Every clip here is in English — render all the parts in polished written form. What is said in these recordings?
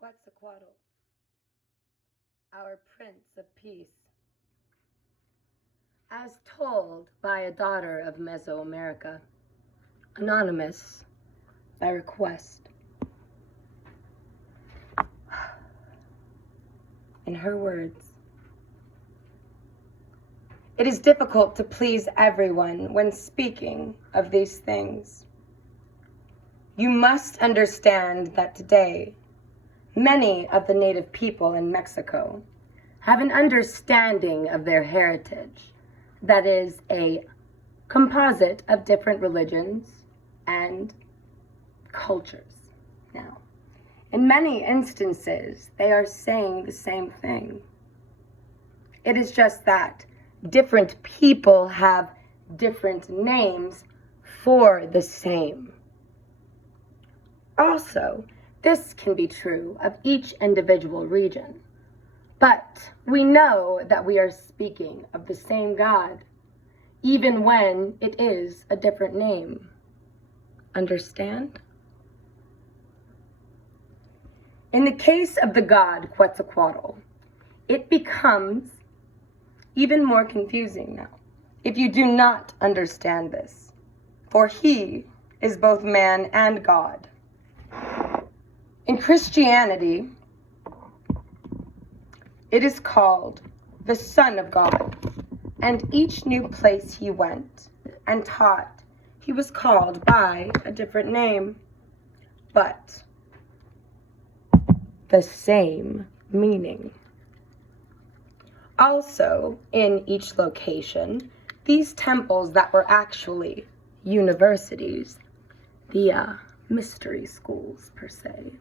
Quetzalcoatl, our Prince of Peace. As told by a daughter of Meso-America, anonymous by request. In her words, it is difficult to please everyone when speaking of these things. You must understand that today, many of the native people in Mexico have an understanding of their heritage that is a composite of different religions and cultures. Now, in many instances, they are saying the same thing. It is just that different people have different names for the same. Also, this can be true of each individual region, but we know that we are speaking of the same God, even when it is a different name. Understand? In the case of the god Quetzalcoatl, it becomes even more confusing now if you do not understand this, for he is both man and God. In Christianity, it is called the Son of God, and each new place he went and taught, he was called by a different name, but the same meaning. Also, in each location, these temples that were actually universities, the mystery schools per se,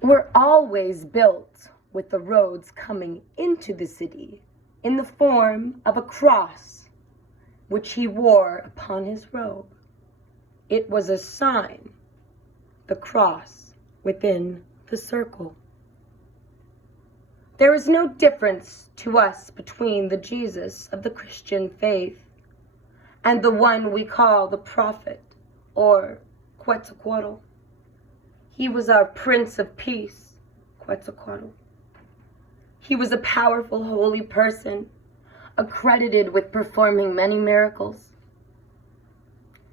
were always built with the roads coming into the city in the form of a cross, which he wore upon his robe. It was a sign, the cross within the circle. There is no difference to us between the Jesus of the Christian faith and the one we call the prophet or Quetzalcoatl. He was our Prince of Peace, Quetzalcoatl. He was a powerful, holy person, accredited with performing many miracles.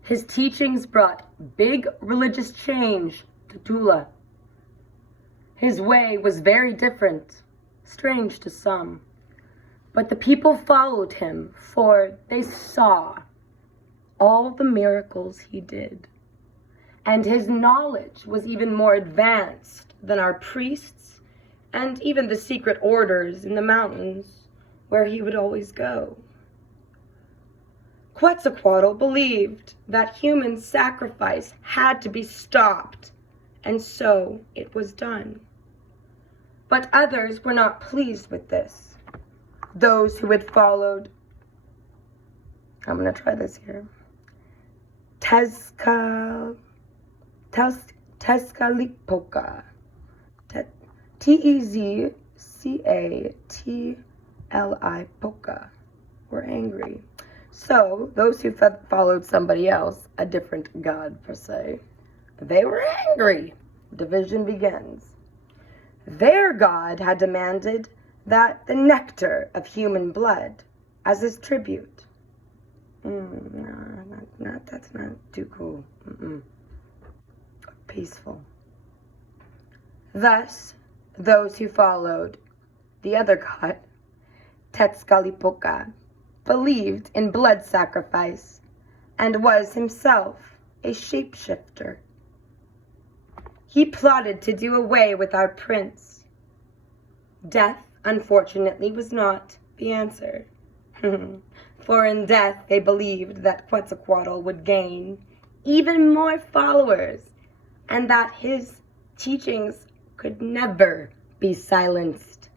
His teachings brought big religious change to Tula. His way was very different, strange to some, but the people followed him, for they saw all the miracles he did. And his knowledge was even more advanced than our priests and even the secret orders in the mountains where he would always go. Quetzalcoatl believed that human sacrifice had to be stopped, and so it was done. But others were not pleased with this. Those who had followed, I'm going to try this here, Tezcatlipoca, Tezcatlipoca, were angry. So those who followed somebody else, a different god per se, they were angry. Division begins. Their god had demanded that the nectar of human blood as his tribute. That's not too cool. Peaceful. Thus, those who followed the other god, Tezcatlipoca, believed in blood sacrifice and was himself a shapeshifter. He plotted to do away with our prince. Death, unfortunately, was not the answer. For in death they believed that Quetzalcoatl would gain even more followers and that his teachings could never be silenced.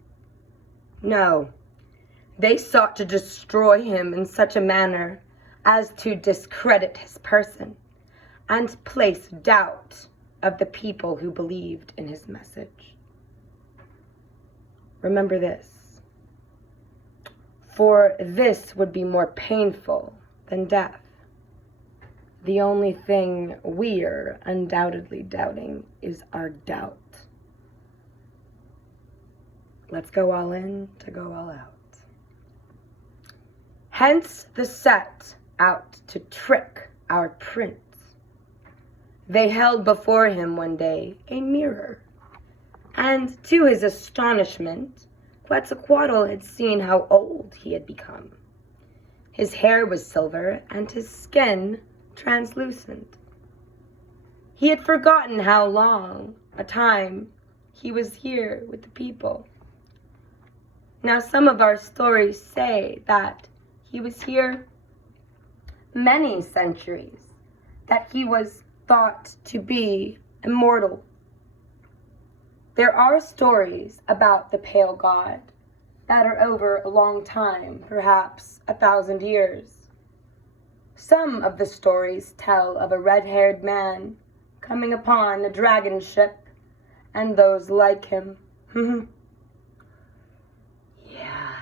No, they sought to destroy him in such a manner as to discredit his person and place doubt of the people who believed in his message. Remember this, for this would be more painful than death. The only thing we're undoubtedly doubting is our doubt. Let's go all in to go all out. Hence the set out to trick our prince. They held before him one day a mirror, and to his astonishment, Quetzalcoatl had seen how old he had become. His hair was silver and his skin translucent. He had forgotten how long a time he was here with the people. Now some of our stories say that he was here many centuries, that he was thought to be immortal. There are stories about the pale god that are over a long time, perhaps 1,000 years. Some of the stories tell of a red-haired man coming upon a dragon ship and those like him. Yeah.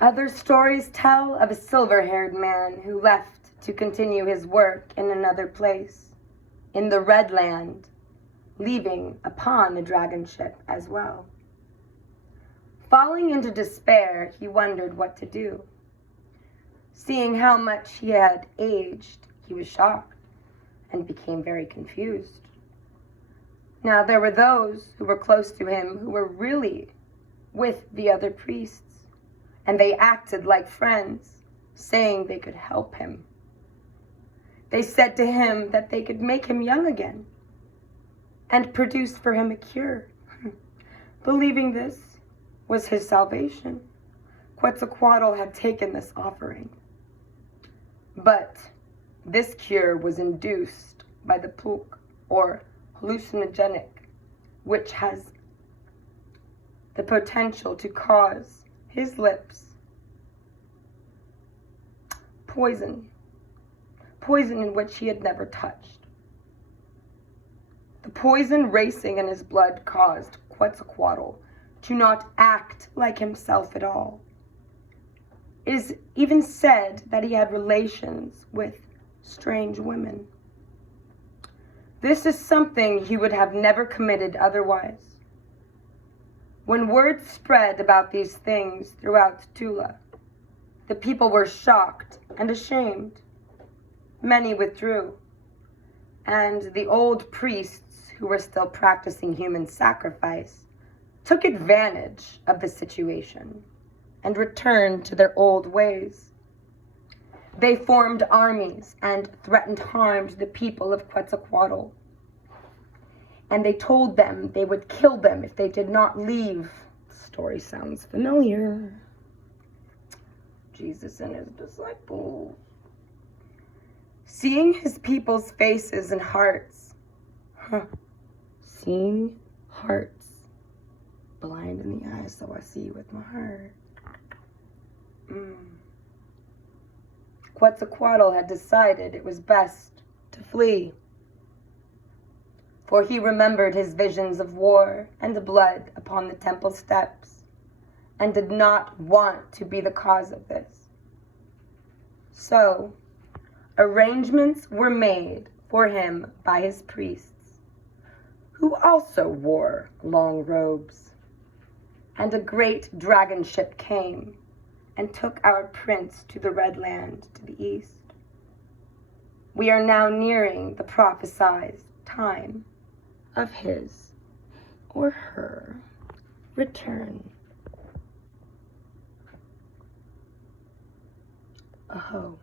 Other stories tell of a silver-haired man who left to continue his work in another place, in the Red Land, leaving upon a dragon ship as well. Falling into despair, he wondered what to do. Seeing how much he had aged, he was shocked and became very confused. Now there were those who were close to him who were really with the other priests, and they acted like friends, saying they could help him. They said to him that they could make him young again and produce for him a cure. Believing this was his salvation, Quetzalcoatl had taken this offering. But this cure was induced by the pulque, or hallucinogenic, which has the potential to cause his lips poison in which he had never touched. The poison racing in his blood caused Quetzalcoatl to not act like himself at all. It is even said that he had relations with strange women. This is something he would have never committed otherwise. When word spread about these things throughout Tula, the people were shocked and ashamed. Many withdrew, and the old priests who were still practicing human sacrifice took advantage of the situation and returned to their old ways. They formed armies and threatened harm to the people of Quetzalcoatl. And they told them they would kill them if they did not leave. The story sounds familiar. Jesus and his disciples. Seeing his people's faces and hearts. Seeing hearts. Blind in the eyes, so I see with my heart. Quetzalcoatl had decided it was best to flee, for he remembered his visions of war and blood upon the temple steps, and did not want to be the cause of this. So, arrangements were made for him by his priests, who also wore long robes, and a great dragon ship came and took our prince to the Red Land to the east. We are now nearing the prophesied time of his or her return. Aho.